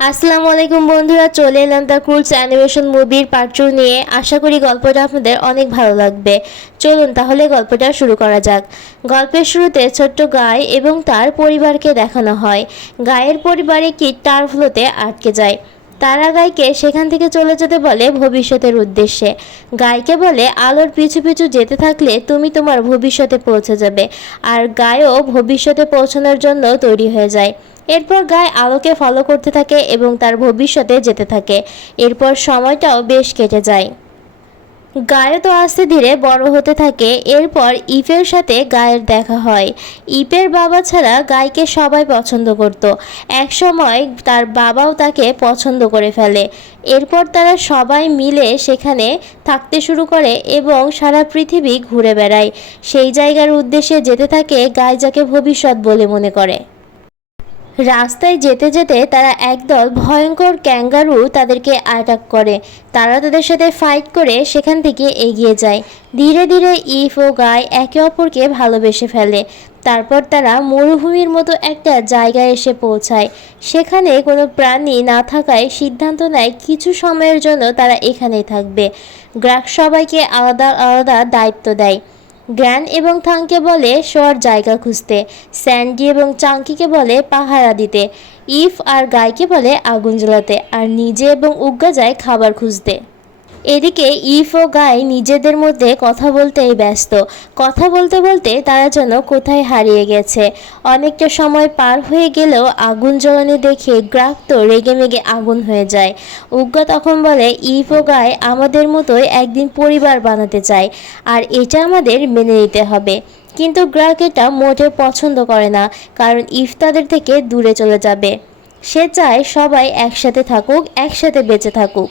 আসসালামু আলাইকুম বন্ধুরা, চলে এলাম দ্য ক্রুডস অ্যানিমেশন মুভির পার্ট 2 নিয়ে। আশা করি গল্পটা আপনাদের অনেক ভালো লাগবে। চলুন তাহলে গল্পটা শুরু করা যাক। গল্পের শুরুতে ছোট্ট গাই এবং তার পরিবারকে দেখানো হয়। গায়ের পরিবার একটি টার্ফলোতে আটকে যায়। তারা গাইকে সেখান থেকে চলে যেতে বলে ভবিষ্যতের উদ্দেশ্যে। গাইকে বলে আলোর পিছু পিছু যেতে থাকলে তুমি তোমার ভবিষ্যতে পৌঁছে যাবে। আর গায়ও ভবিষ্যতে পৌঁছানোর জন্য তৈরি হয়ে যায়। এরপর গায় আলোকে ফলো করতে থাকে এবং তার ভবিষ্যতে যেতে থাকে। এরপর সময়টাও বেশ কেটে যায়। গায়ও তো আস্তে ধীরে বড় হতে থাকে। এরপর ইফের সাথে গায়ের দেখা হয়। ইফের বাবা ছাড়া গায়কে সবাই পছন্দ করত। একসময় তার বাবাও তাকে পছন্দ করে ফেলে। এরপর তারা সবাই মিলে সেখানে থাকতে শুরু করে এবং সারা পৃথিবী ঘুরে বেড়ায়। সেই জায়গার উদ্দেশ্যে যেতে থাকে গায়, যাকে ভবিষ্যৎ বলে মনে করে। রাস্তায় যেতে যেতে তারা একদল ভয়ঙ্কর ক্যাঙ্গারু তাদেরকে অ্যাটাক করে। তারা তাদের সাথে ফাইট করে সেখান থেকে এগিয়ে যায়। ধীরে ধীরে ইফ ও গাই একে অপরকে ভালোবেসে ফেলে। তারপর তারা মরুভূমির মতো একটা জায়গায় এসে পৌঁছায়। সেখানে কোনো প্রাণী না থাকায় সিদ্ধান্ত নেয় কিছু সময়ের জন্য তারা এখানেই থাকবে। গ্রাক সবাইকে আলাদা আলাদা দায়িত্ব দেয়। গ্র্যান এবং থাংকে বলে শোয়ার জায়গা খুঁজতে, স্যান্ডি এবং চাঙ্কিকে বলে পাহারা দিতে, ইফ আর গাইকে বলে আগুন জ্বালাতে, আর নিজে এবং উগ্গা যায় খাবার খুঁজতে। এদিকে ইফ ও গাই নিজেদের মধ্যে কথা বলতেই ব্যস্ত। কথা বলতে বলতে তারা যেন কোথায় হারিয়ে গেছে। অনেকটা সময় পার হয়ে গেলেও আগুন জ্বালানো দেখে গ্রাক তো রেগেমেগে আগুন হয়ে যায়। উগ্গা তখন বলে ইফ ও গাই আমাদের মতোই একদিন পরিবার বানাতে চায়, আর এটা আমাদের মেনে নিতে হবে। কিন্তু গ্রাক এটা মোটেও পছন্দ করে না, কারণ ইফ তাদের থেকে দূরে চলে যাবে। সে চায় সবাই একসাথে থাকুক, একসাথে বেঁচে থাকুক।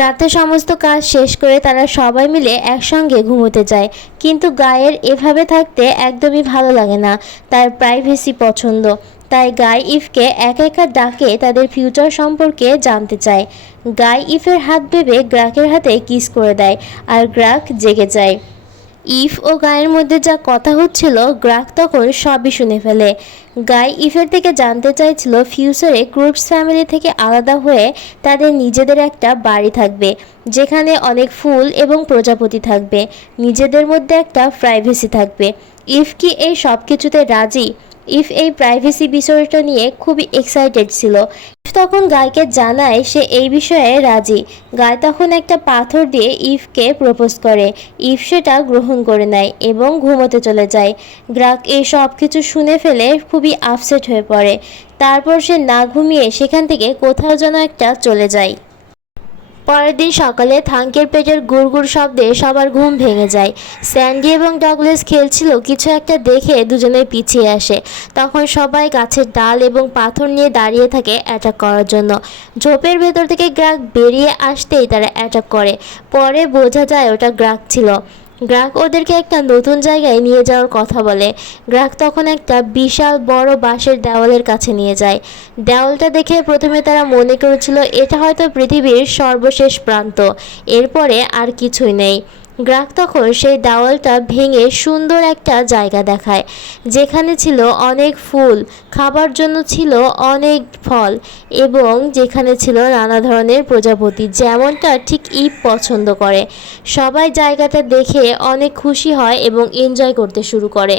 রাতে সমস্ত কাজ শেষ করে তারা সবাই মিলে একসঙ্গে ঘুমোতে যায়। কিন্তু গায়ের এভাবে থাকতে একদমই ভালো লাগে না। তার প্রাইভেসি পছন্দ। তাই গাই ইফকে একা একা ডাকে তাদের ফিউচার সম্পর্কে জানতে চায়। গাই ইফের হাত ভেবে গ্রাকের হাতে কিস করে দেয়, আর গ্রাক জেগে যায়। ইফ ও গায়ের মধ্যে যা কথা হচ্ছিল গ্রাক তখন সবই শুনে ফেলে। গাই ইফের থেকে জানতে চাইছিল ফিউচারে ক্রুডস ফ্যামিলি থেকে আলাদা হয়ে তাদের নিজেদের একটা বাড়ি থাকবে, যেখানে অনেক ফুল এবং প্রজাপতি থাকবে, নিজেদের মধ্যে একটা প্রাইভেসি থাকবে। ইফ কি এই সব কিছুতে রাজি? ইফ এই প্রাইভেসি বিষয়টা নিয়ে খুবই এক্সাইটেড ছিল। ইফ তখন গাইকে জানায় সে এই বিষয়ে রাজি। গাই তখন একটা পাথর দিয়ে ইফকে প্রপোজ করে। ইফ সেটা গ্রহণ করে নেয় এবং ঘুমোতে চলে যায়। গ্রাক এই সব কিছু শুনে ফেলে খুবই আপসেট হয়ে পড়ে। তারপর সে না ঘুমিয়ে সেখান থেকে কোথাও যেন একটা চলে যায়। পরের দিন সকালে থাঙ্কের পেটের গুড়গুড় শব্দে সবার ঘুম ভেঙে যায়। স্যান্ডি এবং ডগলাস খেলছিল, কিছু একটা দেখে দুজনেই পিছিয়ে আসে। তখন সবাই গাছের ডাল এবং পাথর নিয়ে দাঁড়িয়ে থাকে অ্যাটাক করার জন্য। ঝোপের ভেতর থেকে গ্রাক বেরিয়ে আসতেই তারা অ্যাটাক করে। পরে বোঝা যায় ওটা গ্রাক ছিল। গ্রাক ওদেরকে একটা নতুন জায়গায় নিয়ে যাওয়ার কথা বলে। গ্রাক তখন একটা বিশাল বড় বাঁশের দেওয়ালের কাছে নিয়ে যায়। দেওয়ালটা দেখে প্রথমে তারা মনে করেছিল এটা হয়তো পৃথিবীর সর্বশেষ প্রান্ত, এরপরে আর কিছুই নেই। গ্রাক তখন সেই দেওয়ালটা ভেঙে সুন্দর একটা জায়গা দেখায়, যেখানে ছিল অনেক ফুল, খাবার জন্য ছিল অনেক ফল, এবং যেখানে ছিল নানা ধরনের প্রজাপতি, যেমনটা ঠিক ইভ পছন্দ করে। সবাই জায়গাটা দেখে অনেক খুশি হয় এবং এনজয় করতে শুরু করে।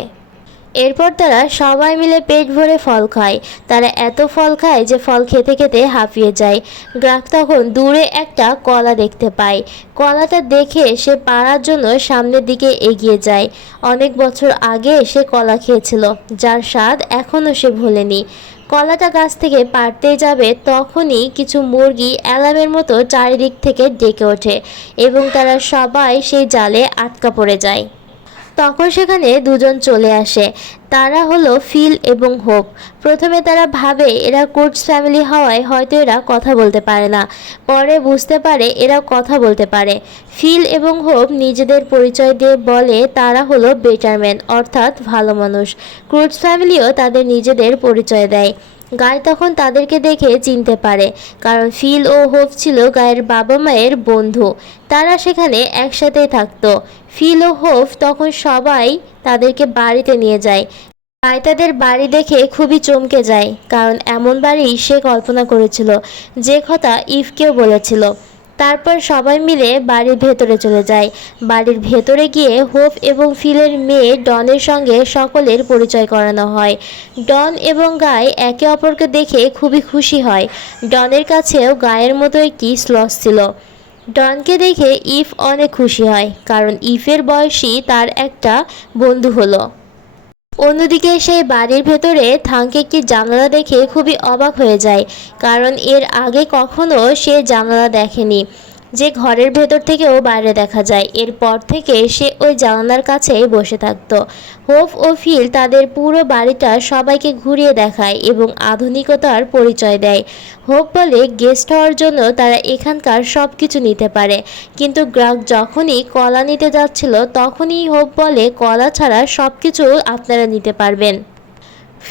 এরপর তারা সবাই মিলে পেট ভরে ফল খায়। তারা এত ফল খায় যে ফল খেতে খেতে হাঁপিয়ে যায়। গ্রাক তখন দূরে একটা কলা দেখতে পায়। কলাটা দেখে সে পাড়ার জন্য সামনের দিকে এগিয়ে যায়। অনেক বছর আগে সে কলা খেয়েছিল, যার স্বাদ এখনও সে ভোলেনি। কলাটা গাছ থেকে পাড়তেই যাবে, তখনই কিছু মুরগি অ্যালার্মের মতো চারিদিক থেকে ডেকে ওঠে এবং তারা সবাই সেই জালে আটকা পড়ে যায়। তখন সেখানে দুজন চলে আসে। তারা হলো ফিল এবং হোপ। প্রথমে তারা ভাবে এরা কোটস ফ্যামিলি হওয়ায় হয়তো এরা কথা বলতে পারে না। পরে বুঝতে পারে এরা কথা বলতে পারে। ফিল এবং হোপ নিজেদের পরিচয় দিয়ে বলে তারা হলো বেটারম্যান, অর্থাৎ ভালো মানুষ। কোটস ফ্যামিলিও তাদের নিজেদের পরিচয় দেয়। গাই তখন তাদেরকে দেখে চিনতে পারে, কারণ ফিল ও হোপ ছিল গায়ের বাবা মায়ের বন্ধু। তারা সেখানে একসাথেই থাকতো। ফিল ও হোপ তখন সবাই তাদেরকে বাড়িতে নিয়ে যায়। গাই তাদের বাড়ি দেখে খুবই চমকে যায়, কারণ এমন বাড়ি সে কল্পনা করেছিল, যে কথা ইভকেও বলেছিল। তারপর সবাই মিলে বাড়ির ভেতরে চলে যায়। বাড়ির ভেতরে গিয়ে হোপ এবং ফিলের মেয়ে ডনের সঙ্গে সকলের পরিচয় করানো হয়। ডন এবং গাই একে অপরকে দেখে খুবই খুশি হয়। ডনের কাছেও গায়ের মতো একটি স্লথ ছিল। ডনকে দেখে ইভ অনেক খুশি হয়, কারণ ইভের বয়সী তার একটা বন্ধু হলো। অন্যদিকে সেই বাড়ির ভেতরে থাঙ্কে একটি জানালা দেখে খুবই অবাক হয়ে যায়, কারণ এর আগে কখনো সে জানালা দেখেনি যে ঘরের ভেতর থেকেও বাইরে দেখা যায়। এরপর থেকে সে ওই জানালার কাছেই বসে থাকতো। হোপ ও ফিল তাদের পুরো বাড়িটা সবাইকে ঘুরিয়ে দেখায় এবং আধুনিকতার পরিচয় দেয়। হোপ বলে গেস্ট হওয়ার জন্য তারা এখানকার সব কিছু নিতে পারে, কিন্তু গ্রাহক যখনই কলা নিতে যাচ্ছিল তখনই হোপ বলে কলা ছাড়া সব কিছু আপনারা নিতে পারবেন।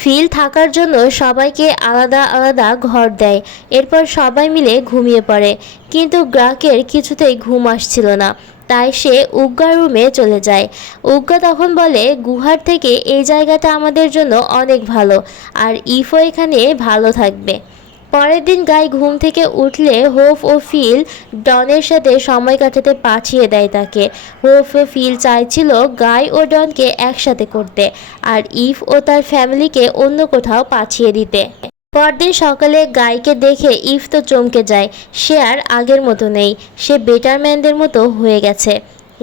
ফিল থাকার জন্য সবাইকে আলাদা আলাদা ঘর দেয়। এরপর সবাই মিলে ঘুমিয়ে পড়ে, কিন্তু গ্রাহকের কিছুতেই ঘুম আসছিল না, তাই সে উগ্গার রুমে চলে যায়। উগ্গা তখন বলে গুহার থেকে এই জায়গাটা আমাদের জন্য অনেক ভালো, আর ইফও এখানে ভালো থাকবে। পরের দিন গাই ঘুম থেকে উঠলে হোপ ও ফিল ডনের সাথে সময় কাটাতে পাঠিয়ে দেয় তাকে। হোপ ও ফিল চাইছিল গাই ও ডনকে একসাথে করতে, আর ইভ ও তার ফ্যামিলিকে অন্য কোথাও পাঠিয়ে দিতে। পরদিন সকালে গাইকে দেখে ইভ তো চমকে যায়। সে আর আগের মতো নেই, সে বেটারম্যানদের মতো হয়ে গেছে।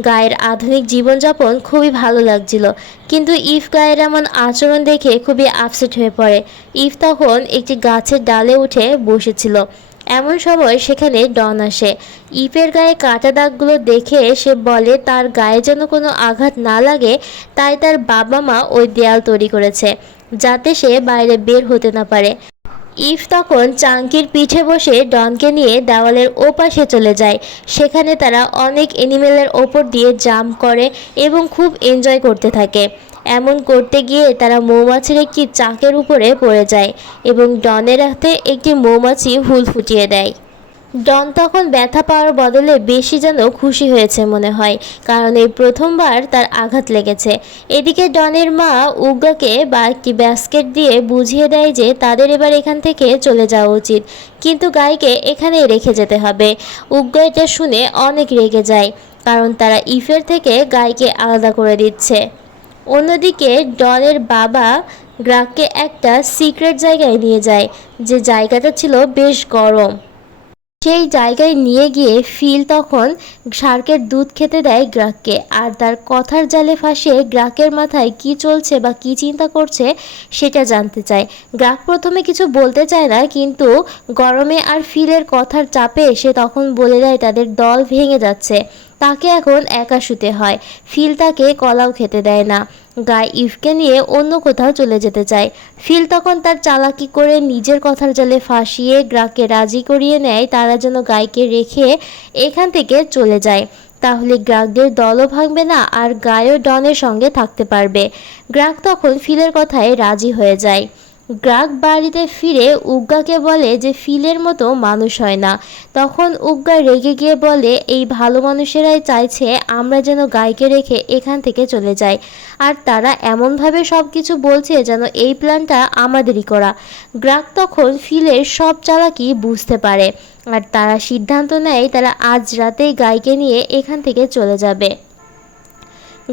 গায়ের আধুনিক জীবনযাপন খুবই ভালো লাগছিল, কিন্তু ইভ গায়ের এমন আচরণ দেখে খুবই আপসেট হয়ে পড়ে। ইভ তখন একটি গাছের ডালে উঠে বসেছিল। এমন সময় সেখানে ডন আসে। ইভের গায়ে কাটা দাগগুলো দেখে সে বলে তার গায়ে যেন কোনো আঘাত না লাগে, তাই তার বাবা মা ওই দেয়াল তৈরি করেছে, যাতে সে বাইরে বের হতে না পারে। ইভ তখন চাঙ্কির পিঠে বসে ডনকে নিয়ে দেওয়ালের ওপাশে চলে যায়। সেখানে তারা অনেক অ্যানিমেলের ওপর দিয়ে জাম্প করে এবং খুব এনজয় করতে থাকে। এমন করতে গিয়ে তারা মৌমাছির একটি চাকের উপরে পড়ে যায় এবং ডনের হাতে একটি মৌমাছি হুল ফুটিয়ে দেয়। ডন তখন ব্যথা পাওয়ার বদলে বেশি যেন খুশি হয়েছে মনে হয়, কারণ এই প্রথমবার তার আঘাত লেগেছে। এদিকে ডনের মা উগ্গাকে একটি ব্যাস্কেট দিয়ে বুঝিয়ে দেয় যে তাদের এবার এখান থেকে চলে যাওয়া উচিত, কিন্তু গাইকে এখানেই রেখে যেতে হবে। উগ্গা এটা শুনে অনেক রেগে যায়, কারণ তারা ইফের থেকে গাইকে আলাদা করে দিচ্ছে। অন্যদিকে ডনের বাবা গ্রাককে একটা সিক্রেট জায়গায় নিয়ে যায়, যে জায়গাটা ছিল বেশ গরম। সেই জায়গায় নিয়ে গিয়ে ফিল তখন শার্কের দুধ খেতে দেয় গ্রাককে, আর তার কথার জালে ফাঁসিয়ে গ্রাকের মাথায় কি চলছে বা কি চিন্তা করছে সেটা জানতে চায়। গ্রাক প্রথমে কিছু বলতে চায় না, কিন্তু গরমে আর ফিলের কথার চাপে সে তখন বলে দেয় তাদের দল ভেঙে যাচ্ছে, তাকে এখন একা শুতে হয়। ফিল তাকে কলাও খেতে দেয় না। গাই ইভকে নিয়ে অন্য কোথাও চলে যেতে চায়। ফিল তখন তার চালাকি করে নিজের কথার জালে ফাঁসিয়ে গ্রাককে রাজি করিয়ে নেয় তারা যেন গাইকে রেখে এখান থেকে চলে যায়, তাহলে গ্রাকদের দলও ভাঙবে না আর গাইও ডনের সঙ্গে থাকতে পারবে। গ্রাক তখন ফিলের কথায় রাজি হয়ে যায়। গ্রাক বাড়িতে ফিরে উগ্গাকে বলে যে ফিলের মতো মানুষ হয় না। তখন উগ্গা রেগে গিয়ে বলে এই ভালো মানুষেরাই চাইছে আমরা যেন গাইকে রেখে এখান থেকে চলে যাই, আর তারা এমনভাবে সব কিছু বলছে যেন এই প্ল্যানটা আমাদেরই করা। গ্রাক তখন ফিলের সব চালাকি বুঝতে পারে, আর তারা সিদ্ধান্ত নেয় তারা আজ রাতেই গাইকে নিয়ে এখান থেকে চলে যাবে।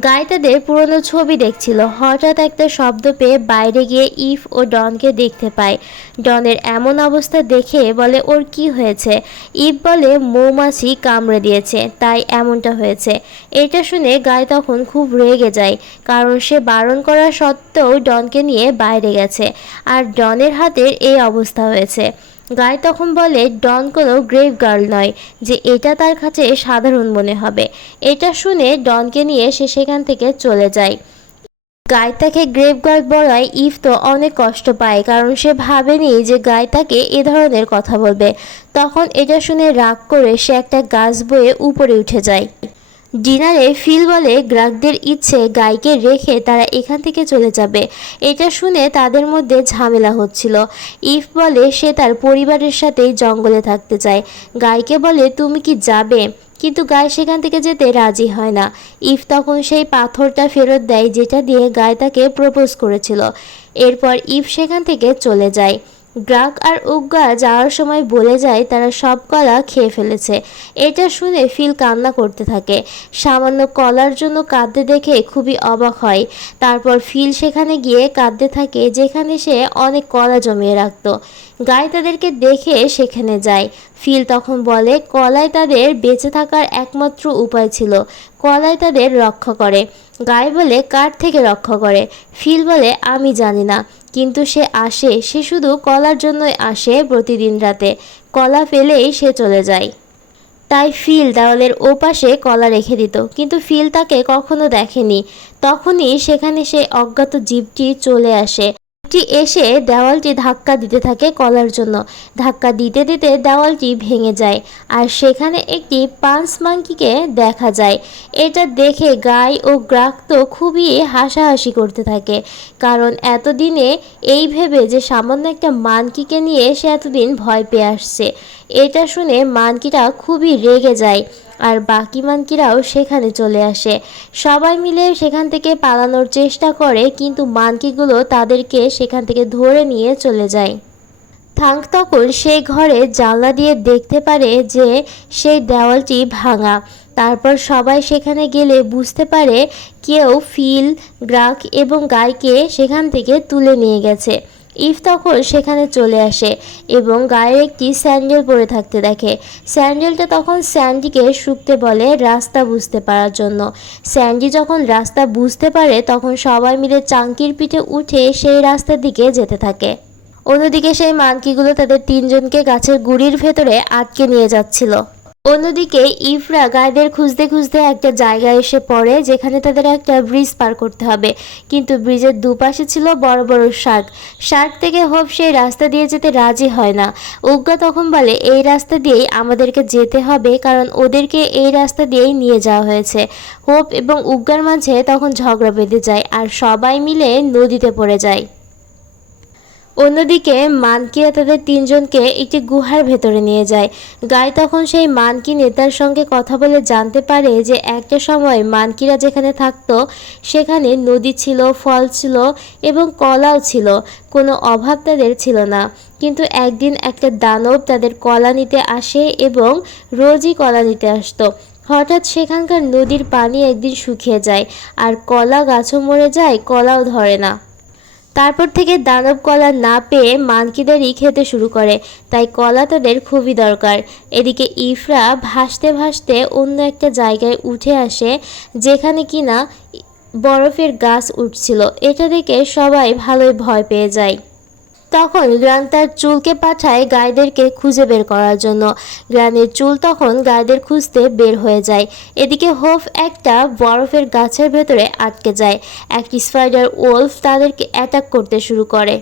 গাই তাদের পুরনো ছবি দেখছিল, হঠাৎ একটা শব্দ পেয়ে বাইরে গিয়ে ইভ ও ডনকে দেখতে পায়। ডনের এমন অবস্থা দেখে বলে ওর কি হয়েছে। ইভ বলে মৌমাছি কামড়ে দিয়েছে, তাই এমনটা হয়েছে। এটা শুনে গাই তখন খুব রেগে যায়, কারণ সে বারণ করা সত্ত্বেও ডনকে নিয়ে বাইরে গেছে, আর ডনের হাতের এই অবস্থা হয়েছে। গাই তখন বলে ডন কোনো গ্রেভ গার্ল নয়, যে এটা তার কাছে সাধারণ মনে হবে। এটা শুনে ডনকে নিয়ে সে সেখান থেকে চলে যায়। গাই তাকে গ্রেভ গার্ল বলায় ইভ তো অনেক কষ্ট পায়, কারণ সে ভাবেনি যে গাই তাকে এ ধরনের কথা বলবে। তখন এটা শুনে রাগ করে সে একটা গাছ বয়ে উপরে উঠে যায়। ডিনারে ফিল বলে গ্রাহকদের ইচ্ছে গাইকে রেখে তারা এখান থেকে চলে যাবে। এটা শুনে তাদের মধ্যে ঝামেলা হচ্ছিল। ইভ বলে সে তার পরিবারের সাথেই জঙ্গলে থাকতে চায়। গাইকে বলে তুমি কি যাবে? কিন্তু গায়ে সেখান থেকে যেতে রাজি হয় না। ইভ তখন সেই পাথরটা ফেরত দেয় যেটা দিয়ে গায়ে তাকে প্রপোজ করেছিল। এরপর ইভ সেখান থেকে চলে যায়। গ্রাক আর উগ্গা যাওয়ার সময় বলে যায় তারা সব কলা খেয়ে ফেলেছে। এটা শুনে ফিল কান্না করতে থাকে। সামান্য কলার জন্য কাঁদতে দেখে খুবই অবাক হয়। তারপর ফিল সেখানে গিয়ে কাঁদতে থাকে যেখানে সে অনেক কলা জমিয়ে রাখত। গাই তাদেরকে দেখে সেখানে যায়। ফিল তখন বলে কলাই তাদের বেঁচে থাকার একমাত্র উপায় ছিল, কলাই তাদের রক্ষা করে। গাই বলে কার থেকে রক্ষা করে? ফিল বলে আমি জানি না, কিন্তু সে আসে, সে শুধু কলার জন্যই আসে প্রতিদিন রাতে। কলা ফেলেই সে চলে যায়। তাই ফিল দেওয়ালের ওপাশে কলা রেখে দিত, কিন্তু ফিল তাকে কখনো দেখেনি। তখনই সেখানে সেই অজ্ঞাত জীবটি চলে আসে। জীবটি এসে দেওয়ালটি ধাক্কা দিতে থাকে কলার জন্য। ধাক্কা দিতে দিতে দেওয়ালটি ভেঙে যায় আর সেখানে একটি পান্স মাঙ্কিকে দেখা যায়। এটা দেখে গাই ও গ্রাক তো খুবই হাসাহাসি করতে থাকে, কারণ এতদিনে এই ভেবে যে সামান্য একটা মানকিকে নিয়ে সে এতদিন ভয় পেয়ে আসছে। এটা শুনে মানকিরা খুবই রেগে যায় আর বাকি মানকিরাও সেখানে চলে আসে। সবাই মিলে সেখান থেকে পালানোর চেষ্টা করে, কিন্তু মানকিগুলো তাদেরকে সেখান থেকে ধরে নিয়ে চলে যায়। থাঙ্ক তখন সেই ঘরে জানলা দিয়ে দেখতে পারে যে সেই দেওয়ালটি ভাঙা। তারপর সবাই সেখানে গেলে বুঝতে পারে কেউ ফিল, গ্রাক এবং গাইকে সেখান থেকে তুলে নিয়ে গেছে। ইভ তখন সেখানে চলে আসে এবং গায়ের একটি স্যান্ডেল পরে থাকতে দেখে। স্যান্ডেলটা তখন স্যান্ডিকে শুকতে বলে রাস্তা বুঝতে পারার জন্য। স্যান্ডি যখন রাস্তা বুঝতে পারে তখন সবাই মিলে চাঙ্কির পিঠে উঠে সেই রাস্তার দিকে যেতে থাকে। অন্যদিকে সেই মানকিগুলো তাদের তিনজনকে গাছের গুড়ির ভেতরে আটকে নিয়ে যাচ্ছিল। অন্যদিকে ইভরা গাইদের খুঁজতে খুঁজতে একটা জায়গায় এসে পড়ে যেখানে তাদের একটা ব্রিজ পার করতে হবে, কিন্তু ব্রিজের দুপাশে ছিল বড় বড় শার্ক। শার্ক থেকে হোপ সেই রাস্তা দিয়ে যেতে রাজি হয় না। উগ্গা তখন বলে এই রাস্তা দিয়েই আমাদেরকে যেতে হবে, কারণ ওদেরকে এই রাস্তা দিয়েই নিয়ে যাওয়া হয়েছে। হোপ এবং উগ্গার মাঝে তখন ঝগড়া বেঁধে যায় আর সবাই মিলে নদীতে পড়ে যায়। অন্যদিকে মানকিরা তাদের তিনজনকে একটি গুহার ভেতরে নিয়ে যায়। গাই তখন সেই মানকি নেতার সঙ্গে কথা বলে জানতে পারে যে একটা সময় মানকিরা যেখানে থাকতো সেখানে নদী ছিল, ফল ছিল এবং কলাও ছিল, কোনো অভাব তাদের ছিল না। কিন্তু একদিন একটা দানব তাদের কলা নিতে আসে এবং রোজই কলা নিতে আসতো। হঠাৎ সেখানকার নদীর পানি একদিন শুকিয়ে যায় আর কলা গাছও মরে যায়, কলাও ধরে না। তারপর থেকে দানব কলা না পেয়ে মানকিদেরই খেতে শুরু করে, তাই কলা তাদের খুবই দরকার। এদিকে ইফরা ভাসতে ভাসতে অন্য একটা জায়গায় উঠে আসে যেখানে কিনা বরফের গাছ উঠছিল। এটা দেখে সবাই ভালোই ভয় পেয়ে যায়। তখন গ্রান তার চুলকে পাঠায় গাইদেরকে খুঁজে বের করার জন্য। গ্রানের চুল তখন গাইদের খুঁজতে বের হয়ে যায়। এদিকে হোফ একটা বরফের গাছের ভেতরে আটকে যায়। একটি স্পাইডার ওলফ তাদেরকে অ্যাটাক করতে শুরু করে।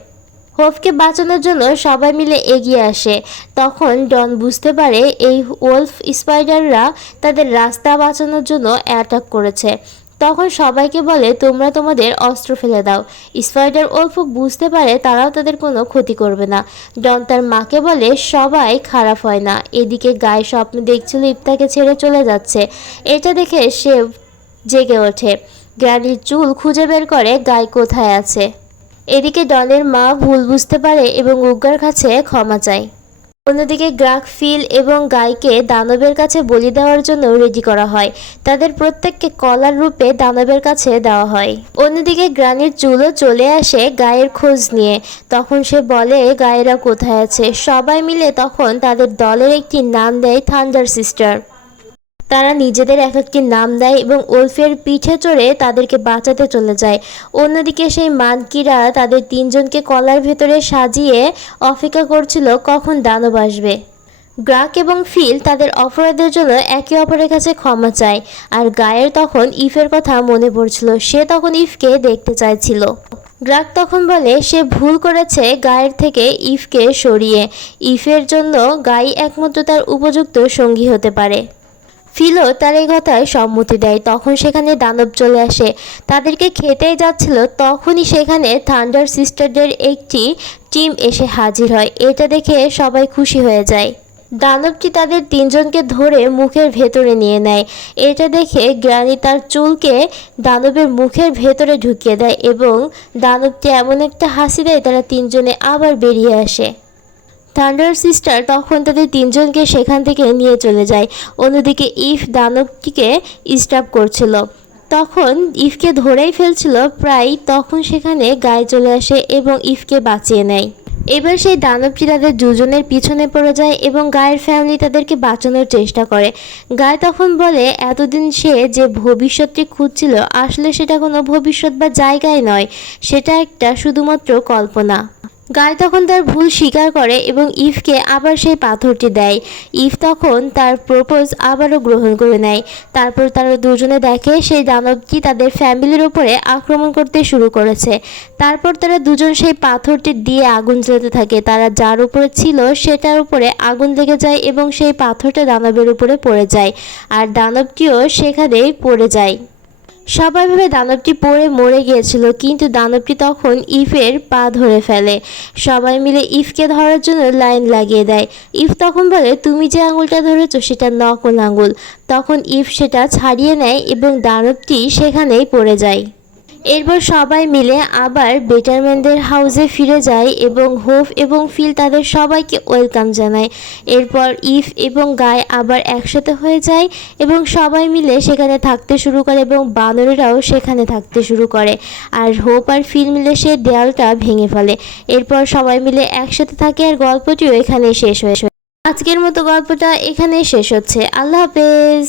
হোফকে বাঁচানোর জন্য সবাই মিলে এগিয়ে আসে। তখন ডন বুঝতে পারে এই ওলফ স্পাইডাররা তাদের রাস্তা বাঁচানোর জন্য অ্যাটাক করেছে। তখন সবাইকে বলে তোমরা তোমাদের অস্ত্র ফেলে দাও। স্পাইডার ওলফ বুঝতে পারে তারাও তাদের কোনো ক্ষতি করবে না। ডন তার মাকে বলে সবাই খারাপ হয় না। এদিকে গাই স্বপ্ন দেখছিল ইফতাকে ছেড়ে চলে যাচ্ছে। এটা দেখে সে জেগে ওঠে। গ্র্যানির চুল খুঁজে বের করে গাই কোথায় আছে। এদিকে ডনের মা ভুল বুঝতে পারে এবং উগ্গার কাছে ক্ষমা চায়। অন্যদিকে গ্রাক, ফিল এবং গাইকে দানবের কাছে বলি দেওয়ার জন্য রেডি করা হয়। তাদের প্রত্যেককে কলার রূপে দানবের কাছে দেওয়া হয়। অন্যদিকে গ্রানির চুলও চলে আসে গায়ের খোঁজ নিয়ে। তখন সে বলে গায়েরা কোথায় আছে। সবাই মিলে তখন তাদের দলের একটি নাম দেয় থান্ডার সিস্টার। তারা নিজেদের এক একটি নাম দেয় এবং ওলফের পিঠে চড়ে তাদেরকে বাঁচাতে চলে যায়। অন্যদিকে সেই মানকিরা তাদের তিনজনকে কলার ভেতরে সাজিয়ে অপেক্ষা করছিল কখন দানব আসবে। গ্রাক এবং ফিল তাদের অপরাধের জন্য একে অপরের কাছে ক্ষমা চায়। আর গায়ের তখন ইফের কথা মনে পড়ছিল, সে তখন ইফকে দেখতে চাইছিল। গ্রাক তখন বলে সে ভুল করেছে গায়ের থেকে ইফকে সরিয়ে। ইফের জন্য গাই একমাত্র তার উপযুক্ত সঙ্গী হতে পারে। ফিলও তার এই কথায় সম্মতি দেয়। তখন সেখানে দানব চলে আসে, তাদেরকে খেতেই যাচ্ছিল। তখনই সেখানে থান্ডার সিস্টারদের একটি টিম এসে হাজির হয়। এটা দেখে সবাই খুশি হয়ে যায়। দানবটি তাদের তিনজনকে ধরে মুখের ভেতরে নিয়ে নেয়। এটা দেখে গ্রানি তার চুলকে দানবের মুখের ভেতরে ঢুকিয়ে দেয় এবং দানবটি এমন একটা হাসি দেয় তারা তিনজনে আবার বেরিয়ে আসে। থান্ডার সিস্টার তখন তাদের তিনজনকে সেখান থেকে নিয়ে চলে যায়। অন্যদিকে ইভ দানবটিকে স্ট্যাব করছিল, তখন ইভকে ধরেই ফেলছিল প্রায়, তখন সেখানে গায়ে চলে আসে এবং ইভকে বাঁচিয়ে নেয়। এবার সেই দানবটি তাদের দুজনের পিছনে পড়ে যায় এবং গায়ের ফ্যামিলি তাদেরকে বাঁচানোর চেষ্টা করে। গায়ে তখন বলে এতদিন সে যে ভবিষ্যৎটি খুঁজছিল আসলে সেটা কোনো ভবিষ্যৎ বা জায়গায় নয়, সেটা একটা শুধুমাত্র কল্পনা। গায় তখন তার ভুল স্বীকার করে এবং ইভকে আবার সেই পাথরটি দেয়। ইভ তখন তার প্রপোজ আবারও গ্রহণ করে নেয়। তারপর তারা দুজনে দেখে সেই দানবটি তাদের ফ্যামিলির উপরে আক্রমণ করতে শুরু করেছে। তারপর তারা দুজন সেই পাথরটি দিয়ে আগুন জ্বালাতে থাকে। তারা যার উপরে ছিল সেটার উপরে আগুন লেগে যায় এবং সেই পাথরটা দানবের উপরে পড়ে যায়, আর দানবটিও সেখানেই পড়ে যায়। সবাই ভাবে দানবটি পড়ে মরে গিয়েছিল, কিন্তু দানবটি তখন ইভের পা ধরে ফেলে। সবাই মিলে ইভকে ধরার জন্য লাইন লাগিয়ে দেয়। ইভ তখন বলে তুমি যে আঙুলটা ধরেছো সেটা নকল আঙুল। তখন ইভ সেটা ছাড়িয়ে নেয় এবং দানবটি সেখানেই পড়ে যায়। এরপর সবাই মিলে আবার বেটারম্যানদের হাউসে ফিরে যায় এবং হোপ এবং ফিল তাদের সবাইকে ওয়েলকাম জানায়। এরপর ইভ এবং গায় আবার একসাথে হয়ে যায় এবং সবাই মিলে সেখানে থাকতে শুরু করে এবং বানরেরাও সেখানে থাকতে শুরু করে। আর হোপ আর ফিল মিলে সে দেয়ালটা ভেঙে ফেলে। এরপর সবাই মিলে একসাথে থাকে আর গল্পটিও এখানেই শেষ হয়ে। আজকের মতো গল্পটা এখানেই শেষ হচ্ছে। আল্লাহ হাফেজ।